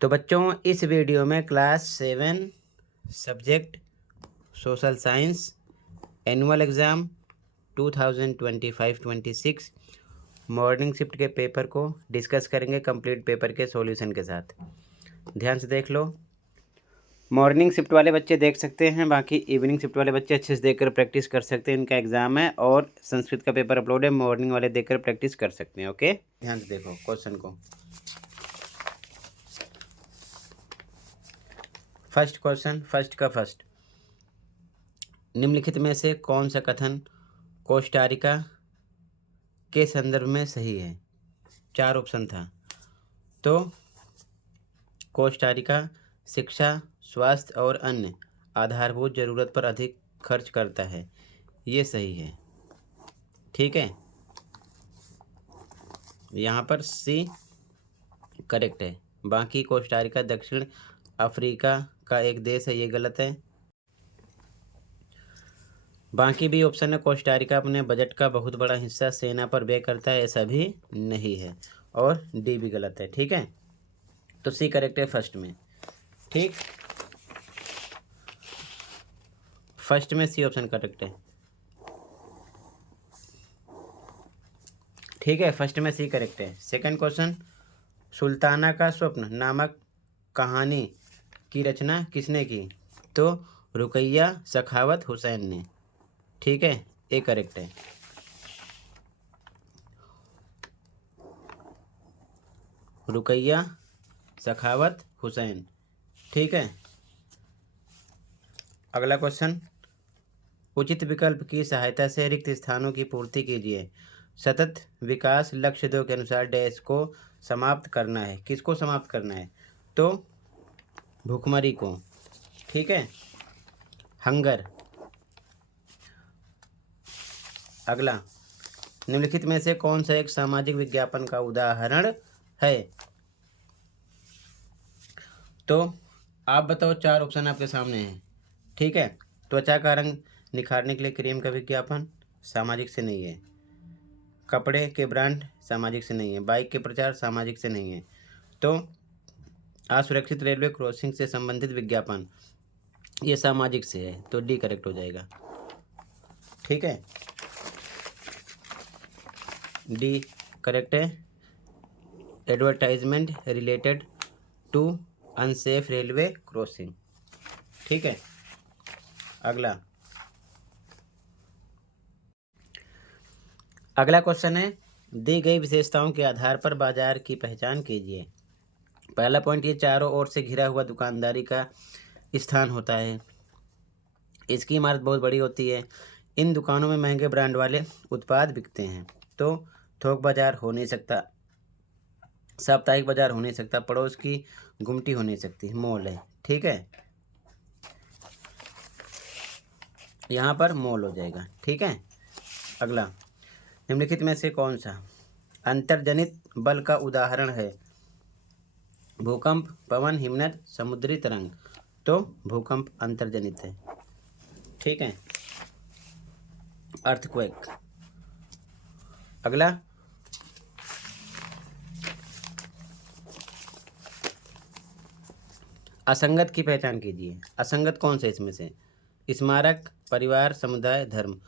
तो बच्चों इस वीडियो में class 7 subject social science annual exam 2025-26 morning shift के पेपर को डिस्कस करेंगे कंप्लीट पेपर के सॉल्यूशन के साथ। ध्यान से देख लो। मॉर्निंग शिफ्ट वाले बच्चे देख सकते हैं, बाकी इवनिंग शिफ्ट वाले बच्चे अच्छे से देखकर प्रैक्टिस कर सकते हैं। इनका एग्जाम है और संस्कृत का पेपर अपलोड है। मॉर्निंग वाले देखकर प्रैक्टिस कर सकते हैं। ओके, ध्यान से देखो क्वेश्चन को। फर्स्ट क्वेश्चन, फर्स्ट का फर्स्ट, निम्नलिखित में से कौन सा कथन कोस्टारिका के संदर्भ में सही है? 4 ऑप्शन था। तो कोस्टारिका शिक्षा, स्वास्थ्य और अन्य आधारभूत जरूरत पर अधिक खर्च करता है, ये सही है। ठीक है, यहाँ पर सी करेक्ट है। बाकी कोस्टारिका दक्षिण अफ्रीका का एक देश है, ये गलत है। बाकी भी ऑप्शन है। कोस्टारिका अपने बजट का बहुत बड़ा हिस्सा सेना पर व्यय करता है, ऐसा भी नहीं है। और डी भी गलत है। ठीक है, तो सी करेक्ट है फर्स्ट में। ठीक, फर्स्ट में सी ऑप्शन करेक्ट है। ठीक है, फर्स्ट में सी करेक्ट है। सेकंड क्वेश्चन, सुल्ताना का स्वप्न नामक कहानी की रचना किसने की? तो रुकैया सखावत हुसैन ने। ठीक है, ए करेक्ट है। रुकैया सखावत हुसैन। ठीक है, अगला क्वेश्चन, उचित विकल्प की सहायता से रिक्त स्थानों की पूर्ति कीजिए। सतत विकास लक्ष्य 2 के अनुसार डैश को समाप्त करना है। किसको समाप्त करना है? तो भूखमरी को। ठीक है, हंगर। अगला, निम्नलिखित में से कौन सा एक सामाजिक विज्ञापन का उदाहरण है? तो आप बताओ, 4 ऑप्शन आपके सामने हैं। ठीक है, त्वचा का रंग निखारने के लिए क्रीम का विज्ञापन सामाजिक से नहीं है। कपड़े के ब्रांड सामाजिक से नहीं है। बाइक के प्रचार सामाजिक से नहीं है। तो असुरक्षित रेलवे क्रॉसिंग से संबंधित विज्ञापन ये सामाजिक से है, तो डी करेक्ट हो जाएगा। ठीक है, डी करेक्ट है। Advertisement related to unsafe railway crossing. ठीक है, अगला क्वेश्चन है, दी गई विशेषताओं के आधार पर बाजार की पहचान कीजिए। पहला पॉइंट, ये चारों ओर से घिरा हुआ दुकानदारी का स्थान होता है। इसकी इमारत बहुत बड़ी होती है। इन दुकानों में महंगे ब्रांड वाले उत्पाद बिकते हैं। तो थोक बाजार हो नहीं सकता, साप्ताहिक बाजार हो नहीं सकता, पड़ोस की गुमटी हो नहीं सकती, मॉल है। ठीक है, यहाँ पर मॉल हो जाएगा। ठीक है, अगला, निम्नलिखित में से कौन सा अंतर्जनित बल का उदाहरण है? भूकंप, पवन, हिमनद, समुद्री तरंग। तो भूकंप अंतर्जनित है। ठीक है, अर्थक्वेक। अगला, असंगत की पहचान कीजिए। असंगत कौन से इसमें से? स्मारक, परिवार, समुदाय, धर्म।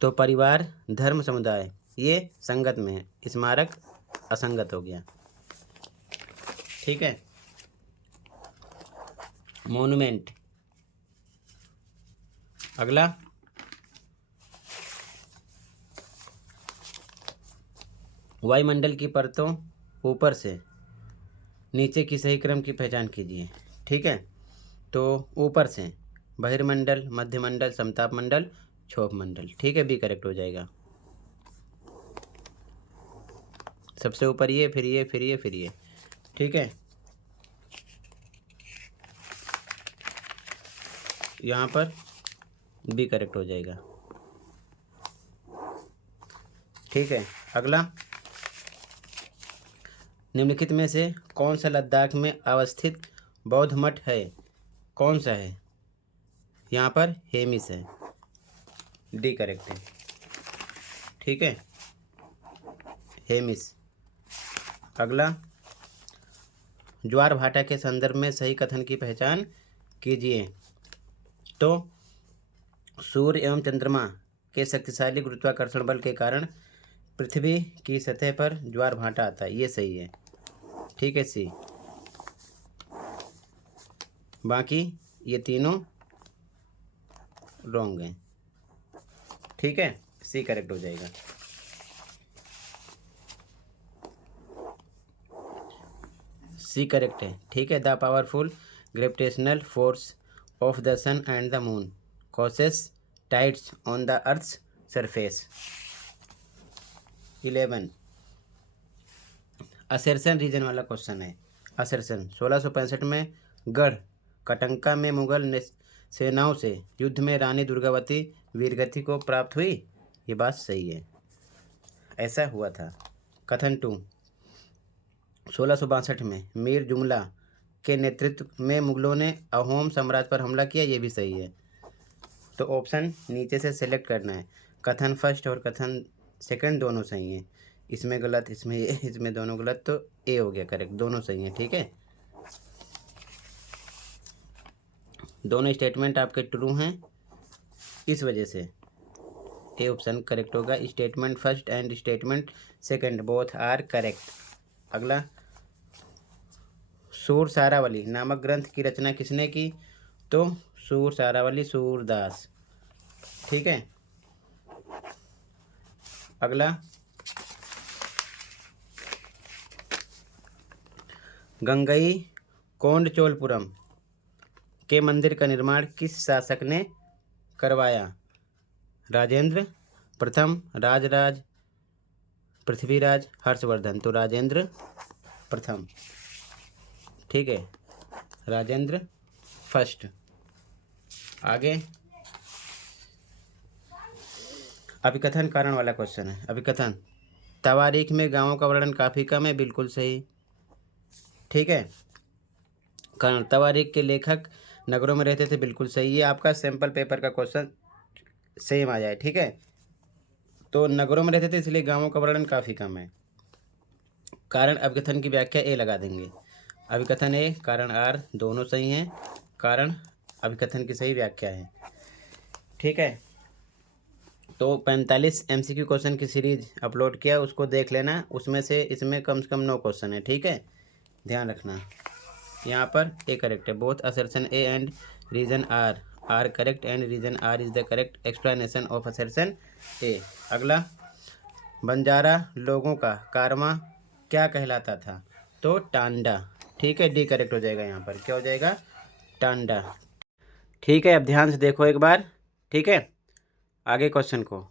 तो परिवार, धर्म, समुदाय ये संगत में है, स्मारक असंगत हो गया। ठीक है, मोन्यूमेंट। अगला, वायुमंडल की परतों ऊपर से नीचे की सही क्रम की पहचान कीजिए। ठीक है, तो ऊपर से बहिर्मंडल, मध्यमंडल, समताप मंडल, क्षोभ मंडल। ठीक है, बी करेक्ट हो जाएगा। सबसे ऊपर ये, फिर ये, फिर ये, फिर ये। ठीक है, यहाँ पर बी करेक्ट हो जाएगा। ठीक है, अगला, निम्नलिखित में से कौन सा लद्दाख में अवस्थित बौद्ध मठ है? कौन सा है? यहाँ पर हेमिस है, डी करेक्ट है। ठीक है, हेमिस। अगला, ज्वार भाटा के संदर्भ में सही कथन की पहचान कीजिए। तो सूर्य एवं चंद्रमा के शक्तिशाली गुरुत्वाकर्षण बल के कारण पृथ्वी की सतह पर ज्वार भाटा आता है, ये सही है। ठीक है, सी। बाकी ये तीनों रॉन्ग हैं। ठीक है, सी करेक्ट हो जाएगा। सी करेक्ट है। ठीक है, the powerful gravitational force of the sun and the moon causes tides on the earth's surface. 11 assertion reason वाला क्वेश्चन है। असरसन 1665 में गढ़ कटंका में मुगल सेनाओं से युद्ध में रानी दुर्गावती वीरगति को प्राप्त हुई, ये बात सही है, ऐसा हुआ था। कथन 2 1662 में मीर जुमला के नेतृत्व में मुगलों ने अहोम साम्राज्य पर हमला किया, ये भी सही है। तो ऑप्शन नीचे से सिलेक्ट करना है। कथन फर्स्ट और कथन सेकंड दोनों सही हैं। इसमें गलत, इसमें दोनों गलत, तो ए हो गया करेक्ट, दोनों सही हैं। ठीक है, दोनों स्टेटमेंट आपके ट्रू हैं, इस वजह से ए ऑप्शन करेक्ट होगा। Statement first and statement second both are correct. अगला, सूर सारावली नामक ग्रंथ की रचना किसने की? तो सूर सारावली सूरदास। ठीक है, अगला, गंगई कोंडचोलपुरम के मंदिर का निर्माण किस शासक ने करवाया? राजेंद्र प्रथम, राजराज, पृथ्वीराज, हर्षवर्धन। तो राजेंद्र प्रथम। ठीक है, राजेंद्र फर्स्ट। आगे अभिकथन कारण वाला क्वेश्चन है। अभिकथन, तवारीख में गांवों का वर्णन काफ़ी कम है, बिल्कुल सही। ठीक है, कारण तवारीख के लेखक नगरों में रहते थे, बिल्कुल सही है। आपका सैंपल पेपर का क्वेश्चन सेम आ जाए। ठीक है, तो नगरों में रहते थे इसलिए गांवों का वर्णन काफ़ी कम है। कारण अभिकथन की व्याख्या ए लगा देंगे। अभिकथन ए, कारण आर, दोनों सही हैं। कारण अभिकथन की सही व्याख्या है। ठीक है, तो 45 MCQ क्वेश्चन की सीरीज अपलोड किया, उसको देख लेना। उसमें से इसमें कम से कम 9 क्वेश्चन है। ठीक है, ध्यान रखना। यहाँ पर ए करेक्ट है। Both assertion A and reason are correct and reason are is the correct explanation of assertion ए। अगला, बंजारा लोगों का कारवां क्या कहलाता था? तो टांडा। ठीक है, डी करेक्ट हो जाएगा। यहाँ पर क्या हो जाएगा? टांडा। ठीक है, अब ध्यान से देखो एक बार। ठीक है, आगे क्वेश्चन को।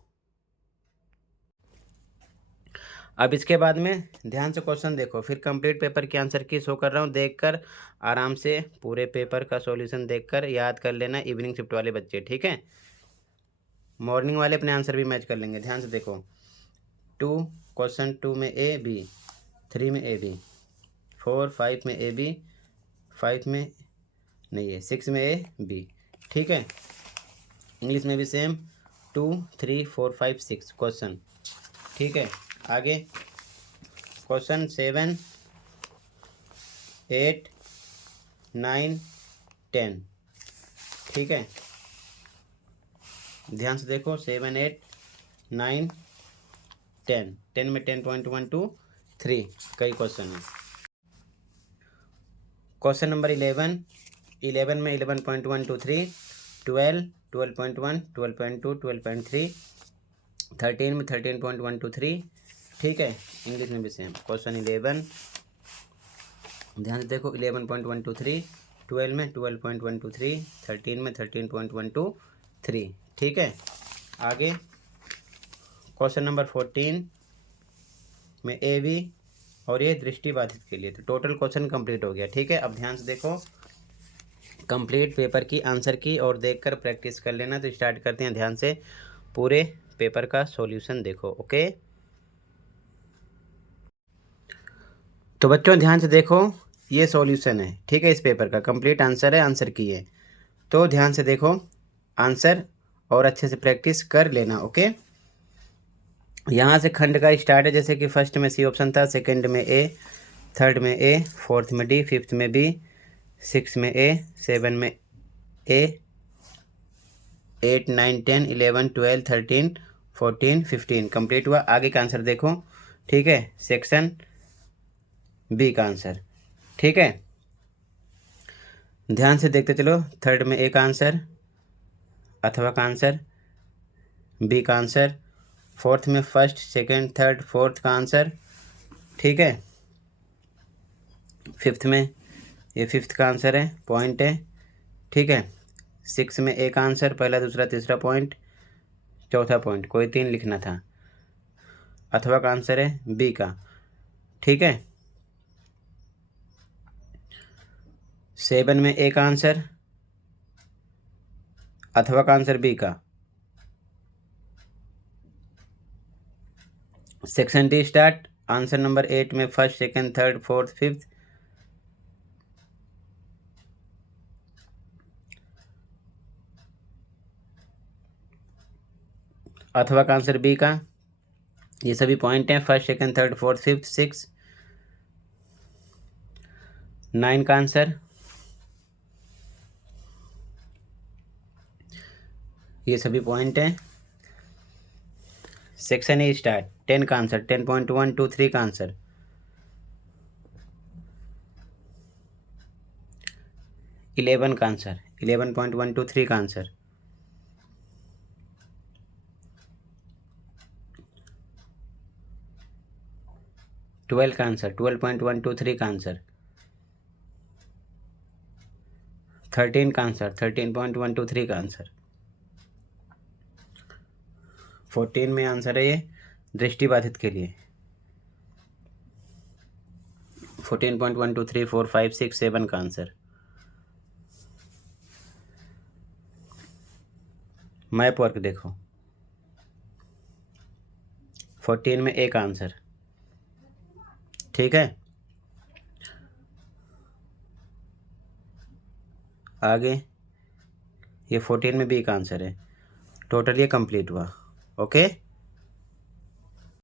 अब इसके बाद में ध्यान से क्वेश्चन देखो, फिर कंप्लीट पेपर के आंसर की शो कर रहा हूँ, देखकर आराम से पूरे पेपर का सॉल्यूशन देखकर याद कर लेना, इवनिंग शिफ्ट वाले बच्चे। ठीक है, मॉर्निंग वाले अपने आंसर भी मैच कर लेंगे। ध्यान से देखो, क्वेश्चन 2 में ए बी, 3 में ए बी, 4 5 में ए बी, 5 में नहीं है, 6 में ए बी। ठीक है, इंग्लिश में भी सेम, 2 3 4 5 6 क्वेश्चन। ठीक है, आगे क्वेश्चन 7 8 9 10। ठीक है, ध्यान से देखो, 7 8 9 10। 10 में 10.123 कई क्वेश्चन है। क्वेश्चन नंबर 11 में 11.123, 12 12.1 12.2 12.3, 13 में 13.123। ठीक है, इंग्लिश में भी सेम। क्वेश्चन 11 ध्यान से देखो, 11.123, 12 में 12.123, 13 में 13.123। ठीक है, आगे क्वेश्चन नंबर 14 में ए बी और ये दृष्टिबाधित के लिए। तो टोटल क्वेश्चन कंप्लीट हो गया। ठीक है, अब ध्यान से देखो कंप्लीट पेपर की आंसर की और देखकर प्रैक्टिस कर लेना। तो स्टार्ट करते हैं। ध्यान से पूरे पेपर का सॉल्यूशन देखो। ओके, तो बच्चों ध्यान से देखो, ये सॉल्यूशन है। ठीक है, इस पेपर का कंप्लीट आंसर है, आंसर की है। तो ध्यान से देखो आंसर और अच्छे से प्रैक्टिस कर लेना। ओके, यहाँ से खंड का स्टार्ट है, जैसे कि फर्स्ट में सी ऑप्शन था, सेकंड में ए, थर्ड में ए, फोर्थ में डी, फिफ्थ में बी, सिक्स में ए, सेवन में ए, 8, 9, 10, 11, 12, 13, 14, 15 कंप्लीट हुआ। आगे का आंसर देखो, ठीक है, सेक्शन बी का आंसर, ठीक है। ध्यान से देखते चलो, थर्ड में ए का आंसर, अथवा का आंसर, बी का आंसर, फोर्थ में फर्स्ट, सेकंड, थर्ड, फोर्थ का आंसर, ठीक है। फिफ्थ में ये फिफ्थ का आंसर है, पॉइंट है, ठीक है। सिक्स में ए का आंसर, पहला, दूसरा, तीसरा पॉइंट, चौथा पॉइंट, कोई 3 लिखना था। अथवा का आंसर है बी का, ठीक है। सेवन में ए का आंसर, अथवा का आंसर बी का। Section D start, answer number 8 में first, second, third, fourth, fifth, अथवा का आंसर बी का। ये सभी पॉइंट हैं, first, second, third, fourth, fifth, six, 9 का आंसर, ये सभी पॉइंट हैं। सेक्शन ए स्टार्ट, 10 का आंसर, 10.1, 2, 3 का आंसर, 11 का आंसर, 11.1, 2, 3 का आंसर, 12 का आंसर, 12.1, 2, 3 का आंसर, 13 का आंसर, 13.1, 2, 3 का आंसर, 14 में आंसर है ये दृष्टिबाधित के लिए, 14.1, 2, 3, 4, 5, 6, 7 का आंसर। मैप वर्क देखो, 14 में ए का आंसर, ठीक है। आगे ये 14 में बी का आंसर है। टोटल ये कंप्लीट हुआ, ओके।